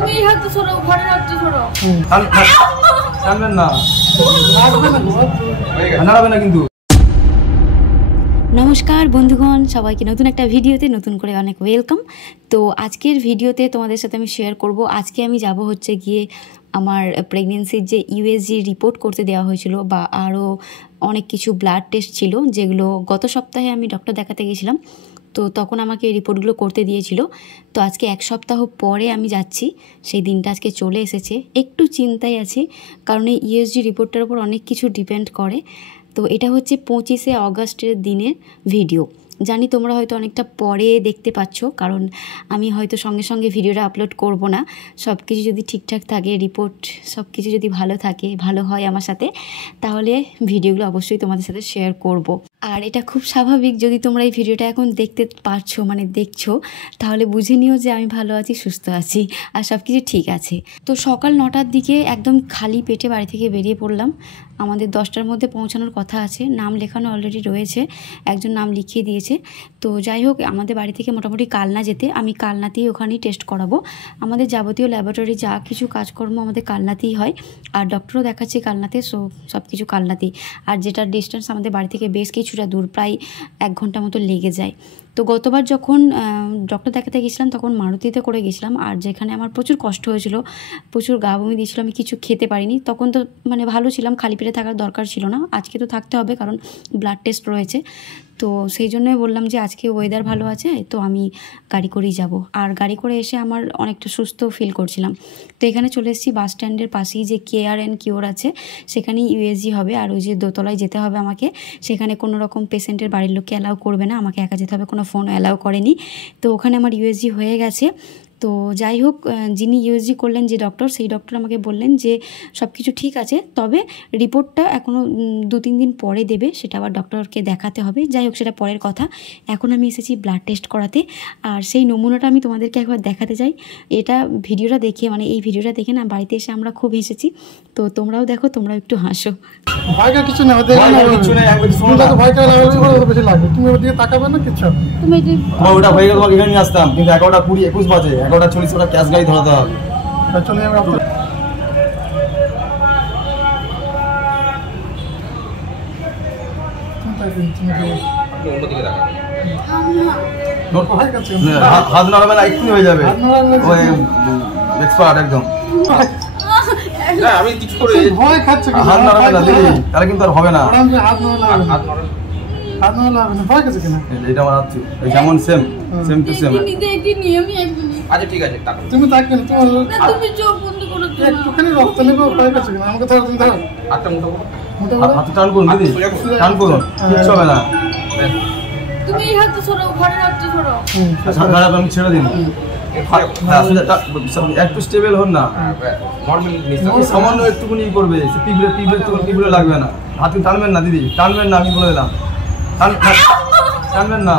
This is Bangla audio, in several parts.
তুমি এই হাতটা সরো, ঘরের হাতটা সরো। টানবেন না, নাড়াবে না কিন্তু। নমস্কার বন্ধুগণ, সবাইকে নতুন একটা ভিডিওতে নতুন করে অনেক ওয়েলকাম। তো আজকের ভিডিওতে তোমাদের সাথে আমি শেয়ার করব, আজকে আমি যাব হচ্ছে গিয়ে আমার প্রেগনেন্সির যে ইউএসজি রিপোর্ট করতে দেওয়া হয়েছিল, বা আরও অনেক কিছু ব্লাড টেস্ট ছিল যেগুলো গত সপ্তাহে আমি ডক্টর দেখাতে গেছিলাম, তো তখন আমাকে এই রিপোর্টগুলো করতে দিয়েছিল। তো আজকে এক সপ্তাহ পরে আমি যাচ্ছি, সেই দিনটা আজকে চলে এসেছে। একটু চিন্তায় আছি, কারণ এই ইউএসজি রিপোর্টটার উপর অনেক কিছু ডিপেন্ড করে। তো এটা হচ্ছে 25শে অগস্টের দিনের ভিডিও। জানি তোমরা হয়তো অনেকটা পরে দেখতে পাচ্ছ, কারণ আমি হয়তো সঙ্গে সঙ্গে ভিডিওটা আপলোড করব না। সব কিছু যদি ঠিকঠাক থাকে, রিপোর্ট সব কিছু যদি ভালো থাকে, ভালো হয় আমার সাথে, তাহলে ভিডিওগুলো অবশ্যই তোমাদের সাথে শেয়ার করব। আর এটা খুব স্বাভাবিক, যদি তোমরা এই ভিডিওটা এখন দেখতে পারছো, মানে দেখছো, তাহলে বুঝে নিও যে আমি ভালো আছি, সুস্থ আছি, আর সব কিছু ঠিক আছে। তো সকাল 9টার দিকে একদম খালি পেটে বাড়ি থেকে বেরিয়ে পড়লাম। আমাদের 10টার মধ্যে পৌঁছানোর কথা আছে, নাম লেখানো অলরেডি রয়েছে, একজন নাম লিখিয়ে দিয়েছে। তো যাই হোক, আমাদের বাড়ি থেকে মোটামুটি কালনা যেতে, আমি কালনাতেই ওখানেই টেস্ট করাবো। আমাদের যাবতীয় ল্যাবরেটরি যা কিছু কাজকর্ম আমাদের কালনাতেই হয়, আর ডক্টরও দেখাচ্ছি কালনাতে, সব কিছু কালনাতেই। আর যেটার ডিস্টেন্স আমাদের বাড়ি থেকে বেশ কিছুটা দূর, প্রায় 1 ঘন্টা মতো লেগে যায়। তো গতবার যখন ডক্টর দেখাতে গেছিলাম তখন মারুতিতে করে গেছিলাম, আর যেখানে আমার প্রচুর কষ্ট হয়েছিল, প্রচুর গা বমি দিয়েছিল, আমি কিছু খেতে পারিনি। তখন তো মানে ভালো ছিলাম, খালি পেটে থাকার দরকার ছিল না। আজকে তো থাকতে হবে, কারণ ব্লাড টেস্ট রয়েছে। তো সেই জন্যই বললাম যে আজকে ওয়েদার ভালো আছে, তো আমি গাড়ি করেই যাব। আর গাড়ি করে এসে আমার অনেকটা সুস্থ ফিল করছিলাম। তো এখানে চলে এসেছি বাস স্ট্যান্ডের পাশেই যে কেয়ার অ্যান্ড কিওর আছে, সেখানেই ইউএসজি হবে। আর ওই যে দোতলায় যেতে হবে আমাকে, সেখানে কোনো রকম পেশেন্টের বাড়ির লোককে অ্যালাউ করবে না, আমাকে একা যেতে হবে, কোনো ফোন অ্যালাউ করেনি। তো ওখানে আমার ইউএসজি হয়ে গেছে। তো যাই হোক, যিনি ইউএসজি করলেন, যে ডক্টর, সেই ডক্টর আমাকে বললেন যে সব কিছু ঠিক আছে, তবে রিপোর্টটা এখনও 2-3 দিন পরে দেবে, সেটা আবার ডক্টরকে দেখাতে হবে। যাই হোক, সেটা পরের কথা। এখন আমি এসেছি ব্লাড টেস্ট করাতে, আর সেই নমুনাটা আমি তোমাদেরকে একবার দেখাতে চাই। এটা ভিডিওটা দেখে, মানে এই ভিডিওটা দেখে না, বাড়িতে এসে আমরা খুব হেসেছি। তো তোমরাও দেখো, তোমরাও একটু হাসো। ভয়কার কিছু না, কিছু নেই, ভয়কার বেশি লাগবে। তুমি ওদিকে তাকাবে না কিছু, তুমি ওটা হয়ে গেল, তোমাকে এখানে নিয়ে আসতাম, কিন্তু 11:20-21 বাজে, 11:40 ওটা ক্যাশ গাড়ি ধরাতে হবে। চলে যাবে আপনার হাত নাড়াবে না, এক্ষুনি হয়ে যাবে। ওই এক্সপার্ট একদম। আমি কিছু করে ভয় খাচ্ছে, হাত নাড়াবে না দিদি, তাহলে কিন্তু আর হবে না। এটা আমার হাত, যেমন সেম টু সেম। আচ্ছা ঠিক আছে, তুমি তাকে তুমি চোখ বন্ধ করো, একটুখানি রক্ত নেবে, ভয় খাচ্ছে কিনা আমাকে ধরো, তুমি ধরো হাতটা মোটা করো, হাতটা টান করুন দিদি, টান করুন, কিচ্ছু হবে না। তুমি এই হাতটা সরো, ঘরের হাতটা সরো। আমি ছেড়ে দিন, একটু স্টেবল হন না, সামান্য একটুকুনি করবে, পিঁপড়ে লাগবে না। হাতে টানবেন না দিদি, টানবেন না, আমি বলে দিলাম, টানবেন না,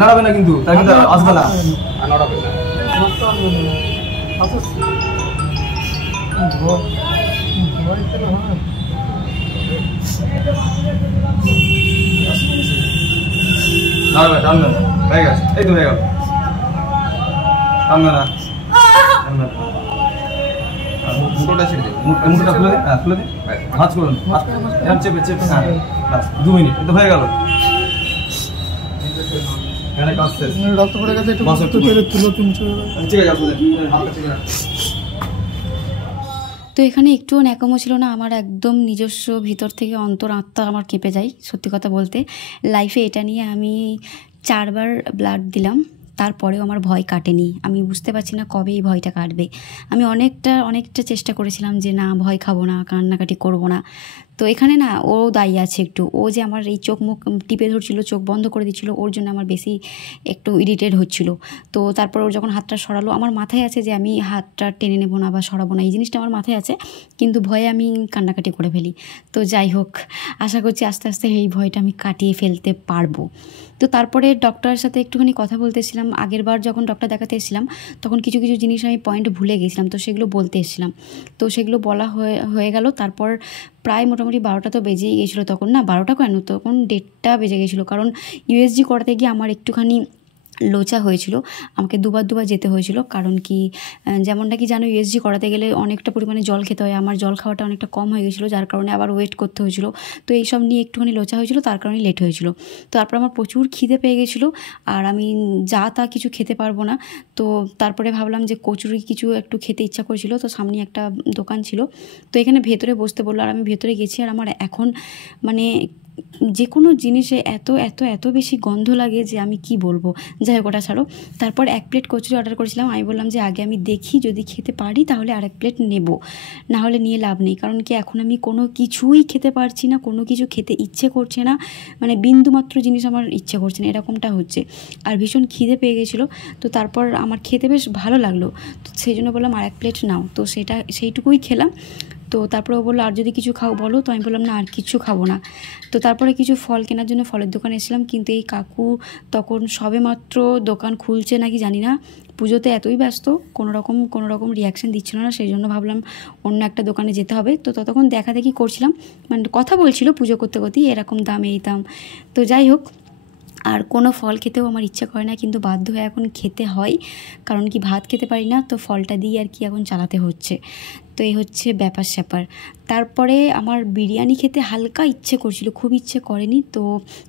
নাড়াবে না কিন্তু, তাই কিন্তু আসবে না। টানবে না, হয়ে গেছে, এই তো হয়ে গেল, টানবে না, মুখটা ছেড়ে দিন, মুখটা খুলে দিন, হ্যাঁ খুলে দিন, হাত করুন, চেপে চেপে, হ্যাঁ 2 মিনিট, তো হয়ে গেল। রক্ত পড়ে গেছে, একটু তুলো, ঠিক আছে। তো এখানে একটুও ন্যাকামো ছিল না আমার, একদম নিজস্ব ভিতর থেকে অন্তর আত্মা আমার কেঁপে যায়। সত্যি কথা বলতে, লাইফে এটা নিয়ে আমি 4বার ব্লাড দিলাম, তারপরেও আমার ভয় কাটেনি। আমি বুঝতে পারছি না কবে এই ভয়টা কাটবে। আমি অনেকটা চেষ্টা করেছিলাম যে না, ভয় খাবো না, কান্নাকাটি করবো না। তো এখানে না ও দায়ী আছে একটু, ও যে আমার এই চোখ মুখ টিপে ধরছিল, চোখ বন্ধ করে দিচ্ছিল, ওর জন্য আমার বেশি একটু ইরিটেট হচ্ছিল। তো তারপর ওর যখন হাতটা সরালো, আমার মাথায় আছে যে আমি হাতটা টেনে নেবো না বা সরাবো না, এই জিনিসটা আমার মাথায় আছে, কিন্তু ভয়ে আমি কান্নাকাটি করে ফেলি। তো যাই হোক, আশা করছি আস্তে আস্তে এই ভয়টা আমি কাটিয়ে ফেলতে পারবো। তো তারপরে ডক্টরের সাথে একটুখানি কথা বলতেছিলাম। আগের বার যখন ডক্টর দেখাতে এসেছিলাম তখন কিছু জিনিস আমি পয়েন্ট ভুলে গেছিলাম, তো সেগুলো বলতে এসেছিলাম। তো সেগুলো বলা হয়ে গেল। তারপর প্রায় মোটামুটি 12টা তো বেজেই গেছিলো তখন, না 12টা কেন, তখন 1:30টা বেজে গেছিলো, কারণ ইউএসজি করাতে গিয়ে আমার একটুখানি লোচা হয়েছিল, আমাকে দুবার যেতে হয়েছিল। কারণ কি যেমনটা কি জানো ইউএসজি করাতে গেলে অনেকটা পরিমাণে জল খেতে হয়, আমার জল খাওয়াটা অনেকটা কম হয়ে গেছিলো, যার কারণে আবার ওয়েট করতে হয়েছিল। তো এইসব নিয়ে একটুখানি লোচা হয়েছিল, তার কারণে লেট হয়েছিল। তো তারপর আমার প্রচুর খিদে পেয়ে গেছিলো, আর আমি যা তা কিছু খেতে পারবো না। তো তারপরে ভাবলাম যে কচুরি কিছু একটু খেতে ইচ্ছা করেছিল, তো সামনে একটা দোকান ছিল, তো এখানে ভেতরে বসতে বললো, আর আমি ভেতরে গেছি। আর আমার এখন মানে যে কোনো জিনিসে এত এত এত বেশি গন্ধ লাগে যে আমি কি বলবো। যাই হোক ওটা ছাড়ো। তারপর 1 প্লেট কচুরি অর্ডার করেছিলাম। আমি বললাম যে আগে আমি দেখি, যদি খেতে পারি তাহলে আরেক প্লেট নেব, না হলে নিয়ে লাভ নেই। কারণ কি এখন আমি কোনো কিছুই খেতে পারছি না, কোনো কিছু খেতে ইচ্ছে করছে না, মানে বিন্দুমাত্র জিনিস আমার ইচ্ছে করছে না, এরকমটা হচ্ছে। আর ভীষণ খিদে পেয়ে গেছিলো। তো তারপর আমার খেতে বেশ ভালো লাগলো, তো সেই জন্য বললাম আর 1 প্লেট নাও। তো সেইটুকুই খেলাম। তো তারপরে ও বললো আর যদি কিছু খাও বলো। তো আমি বললাম না আর কিছু খাবো না। তো তারপরে কিছু ফল কেনার জন্য ফলের দোকানে এসেছিলাম, কিন্তু এই কাকু তখন সবেমাত্র দোকান খুলছে নাকি জানি না, পুজোতে এতই ব্যস্ত কোনো রকম রিয়াকশান দিচ্ছিল না। সেই জন্য ভাবলাম অন্য একটা দোকানে যেতে হবে। তো ততক্ষণ দেখাদেখি করছিলাম, মানে কথা বলছিল পুজো করতে করতেই, এরকম দাম এই দাম। তো যাই হোক, আর কোনো ফল খেতেও আমার ইচ্ছা করে না, কিন্তু বাধ্য হয়ে এখন খেতে হয়, কারণ কি ভাত খেতে পারি না, তো ফলটা দিয়ে আর কি এখন চালাতে হচ্ছে। তো এই হচ্ছে ব্যাপার স্যাপার। তারপরে আমার বিরিয়ানি খেতে হালকা ইচ্ছে করছিল, খুব ইচ্ছে করেনি, তো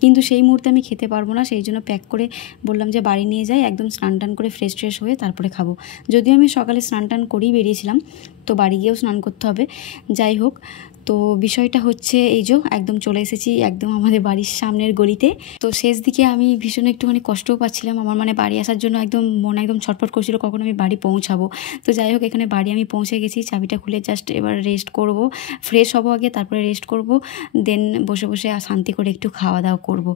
কিন্তু সেই মুহূর্তে আমি খেতে পারবো না, সেই জন্য প্যাক করে বললাম যে বাড়ি নিয়ে যাই, একদম স্নান টান করে ফ্রেশ হয়ে তারপরে খাবো। যদিও আমি সকালে স্নান টান করেই বেরিয়েছিলাম, তো বাড়ি গিয়েও স্নান করতে হবে। যাই হোক, তো বিষয়টা হচ্ছে এই যে একদম চলে এসেছি একদম আমাদের বাড়ির সামনের গলিতে। তো শেষ দিকে আমি ভীষণ একটুখানি কষ্টও পাচ্ছিলাম, আমার মানে বাড়ি আসার জন্য একদম মন একদম ছটফট করছিল কখন আমি বাড়ি পৌঁছাবো। তো যাই হোক, এখানে বাড়ি আমি পৌঁছে গেছি, চাবিটা খুলে জাস্ট এবার রেস্ট করব, ফ্রেশ হবো আগে, তারপরে রেস্ট করব, দেন বসে শান্তি করে একটু খাওয়া দাওয়া করব।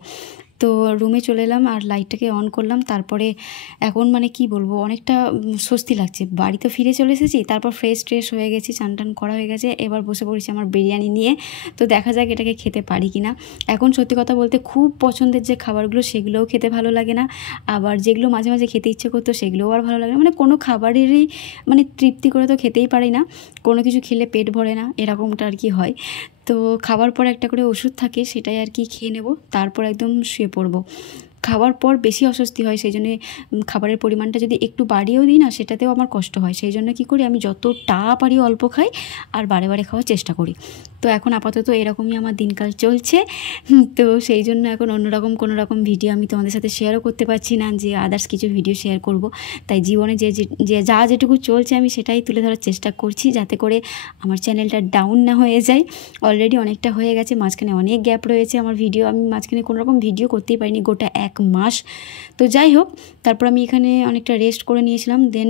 তো রুমে চলে এলাম আর লাইটটাকে অন করলাম। তারপরে এখন মানে কি বলবো, অনেকটা স্বস্তি লাগছে, বাড়ি তো ফিরে চলে এসেছি, তারপর ফ্রেশ হয়ে গেছি, চান টান করা হয়ে গেছে, এবার বসে পড়েছি আমার বিরিয়ানি নিয়ে। তো দেখা যাক এটাকে খেতে পারি কি না। এখন সত্যি কথা বলতে খুব পছন্দের যে খাবারগুলো সেগুলোও খেতে ভালো লাগে না, আবার যেগুলো মাঝে মাঝে খেতে ইচ্ছে করতো সেগুলোও আর ভালো লাগে না, মানে কোনো খাবারেরই মানে তৃপ্তি করে তো খেতেই পারি না, কোনো কিছু খেলে পেট ভরে না, এরকমটা আর কি হয়। তো খাবার পর একটা করে ওষুধ থাকে, সেটাই আর কি খেয়ে নেব, তারপর একদম শুয়ে পড়বো। খাবার পর বেশি অস্বস্তি হয়, সেই জন্যে খাবারের পরিমাণটা যদি একটু বাড়িয়েও দিই না, সেটাতেও আমার কষ্ট হয়। সেই জন্য কী করি, আমি যতটা পারি অল্প খাই আর বারে খাওয়ার চেষ্টা করি। তো এখন আপাতত এরকমই আমার দিনকাল চলছে। তো সেই জন্য এখন অন্যরকম কোনো রকম ভিডিও আমি তোমাদের সাথে শেয়ারও করতে পারছি না, যে আদার্স কিছু ভিডিও শেয়ার করব। তাই জীবনে যেটুকু চলছে আমি সেটাই তুলে ধরার চেষ্টা করছি, যাতে করে আমার চ্যানেলটা ডাউন না হয়ে যায়। অলরেডি অনেকটা হয়ে গেছে, মাঝখানে অনেক গ্যাপ রয়েছে আমার ভিডিও, আমি মাঝখানে কোনো রকম ভিডিও করতেই পারিনি গোটা 1 মাস। তো যাই হোক, তারপর আমি এখানে অনেকটা রেস্ট করে নিয়েছিলাম। দেন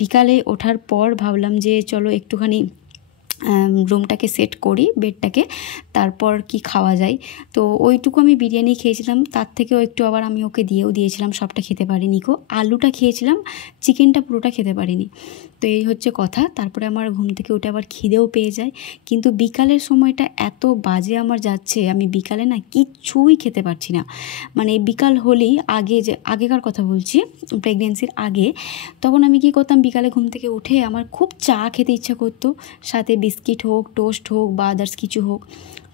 বিকালে ওঠার পর ভাবলাম যে চলো একটুখানি রুমটাকে সেট করি, বেডটাকে, তারপর কি খাওয়া যায়। তো ওইটুকু আমি বিরিয়ানি খেয়েছিলাম, তার থেকেও একটু আবার আমি ওকে দিয়েছিলাম, সবটা খেতে পারিনি গো, আলুটা খেয়েছিলাম, চিকেনটা পুরোটা খেতে পারিনি। তো এই হচ্ছে কথা। তারপরে আমার ঘুম থেকে উঠে আবার খিদেও পেয়ে যায়, কিন্তু বিকালের সময়টা এত বাজে আমার যাচ্ছে, আমি বিকালে না কিচ্ছুই খেতে পারছি না। মানে বিকাল হলেই আগেকার কথা বলছি, প্রেগনেন্সির আগে, তখন আমি কি করতাম, বিকালে ঘুম থেকে উঠে আমার খুব চা খেতে ইচ্ছা করতো, সাথে বিস্কিট হোক, টোস্ট হোক বা আদার্স কিছু হোক,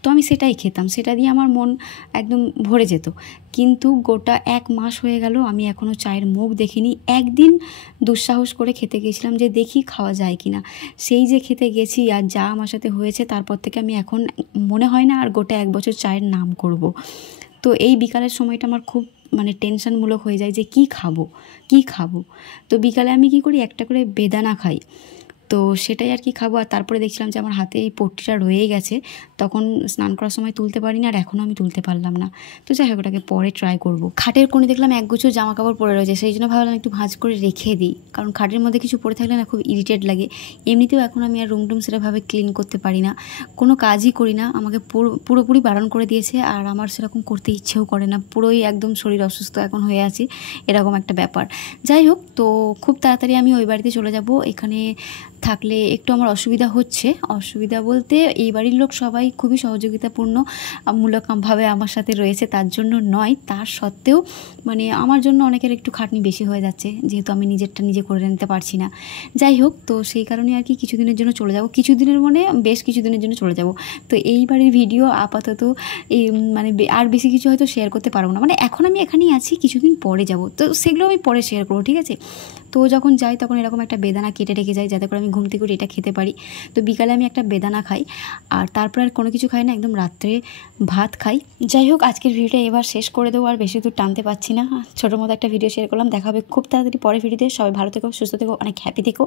তো আমি সেটাই খেতাম, সেটা দিয়ে আমার মন একদম ভরে যেত। কিন্তু গোটা 1 মাস হয়ে গেল আমি এখনও চায়ের মুখ দেখিনি। একদিন দুঃসাহস করে খেতে গেছিলাম যে দেখি খাওয়া যায় কি না, সেই যে খেতে গেছি আর যা আমার সাথে হয়েছে, তারপর থেকে আমি এখন মনে হয় না আর গোটা 1 বছর চায়ের নাম করব। তো এই বিকালের সময়টা আমার খুব মানে টেনশনমূলক হয়ে যায় যে কি খাবো। তো বিকালে আমি কি করি, একটা করে বেদানা খাই, তো সেটাই আর কি খাবো। আর তারপরে দেখছিলাম যে আমার হাতে এই পট্টিটা রয়েই গেছে, তখন স্নান করার সময় তুলতে পারিনি, আর এখনও আমি তুলতে পারলাম না। তো যাই হোক, ওটাকে পরে ট্রাই করব। খাটের কোণে দেখলাম একগুচ্ছ জামা কাপড় পরে রয়েছে, সেই জন্য ভাবলাম একটু ভাঁজ করে রেখে দিই, কারণ খাটের মধ্যে কিছু পরে থাকলে না খুব ইরিটেট লাগে। এমনিতেও এখন আমি আর রুম সেটাভাবে ক্লিন করতে পারি না, কোনো কাজই করি না, আমাকে পুরোপুরি বারণ করে দিয়েছে, আর আমার সেরকম করতে ইচ্ছেও করে না, পুরোই একদম শরীর অসুস্থ এখন হয়ে আছি, এরকম একটা ব্যাপার। যাই হোক, তো খুব তাড়াতাড়ি আমি ওই বাড়িতে চলে যাব। এখানে থাকলে একটু আমার অসুবিধা হচ্ছে। অসুবিধা বলতে এই বাড়ির লোক সবাই খুবই সহযোগিতাপূর্ণ মূলকভাবে আমার সাথে রয়েছে, তার জন্য নয়। তার সত্ত্বেও মানে আমার জন্য অনেকের একটু খাটনি বেশি হয়ে যাচ্ছে, যেহেতু আমি নিজেরটা নিজে করে নিতে পারছি না। যাই হোক, তো সেই কারণে আর কি কিছুদিনের জন্য চলে যাব, কিছুদিনের মানে বেশ কিছুদিনের জন্য চলে যাব। তো এই বাড়ির ভিডিও আপাতত এই মানে আর বেশি কিছু হয়তো শেয়ার করতে পারবো না। মানে এখন আমি এখানেই আছি, কিছুদিন পরে যাব, তো সেগুলো আমি পরে শেয়ার করবো, ঠিক আছে। তো যখন যাই তখন এরকম একটা বেদানা কেটে রেখে যাই, যাতে করে আমি ঘুম থেকে এটা খেতে পারি। তো বিকালে আমি একটা বেদানা খাই, আর তারপর আর কোনো কিছু খাই না, একদম রাত্রে ভাত খাই। যাই হোক, আজকের ভিডিওটা এবার শেষ করে দেবো, আর বেশি দূর টানতে পারছি না। ছোটো মতো একটা ভিডিও শেয়ার করলাম, দেখা হবে খুব তাড়াতাড়ি পরে ভিডিওতে। সবাই ভালো থেকো, সুস্থ থেকো, অনেক হ্যাপি থেকো।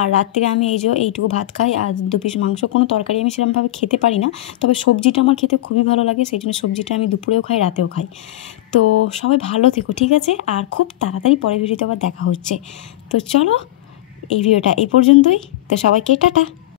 আর রাত্রে আমি এইটুকু ভাত খাই আর 2 পিস মাংস। কোনো তরকারি আমি সেরকমভাবে খেতে পারি না, তবে সবজিটা আমার খেতে খুবই ভালো লাগে, সেই জন্য সবজিটা আমি দুপুরেও খাই, রাতেও খাই। তো সবাই ভালো থেকো, ঠিক আছে। আর খুব তাড়াতাড়ি পরের ভিডিওতে আবার দেখা হচ্ছে। তো চলো, এই ভিডিওটা এই পর্যন্তই। তো সবাইকে টাটা।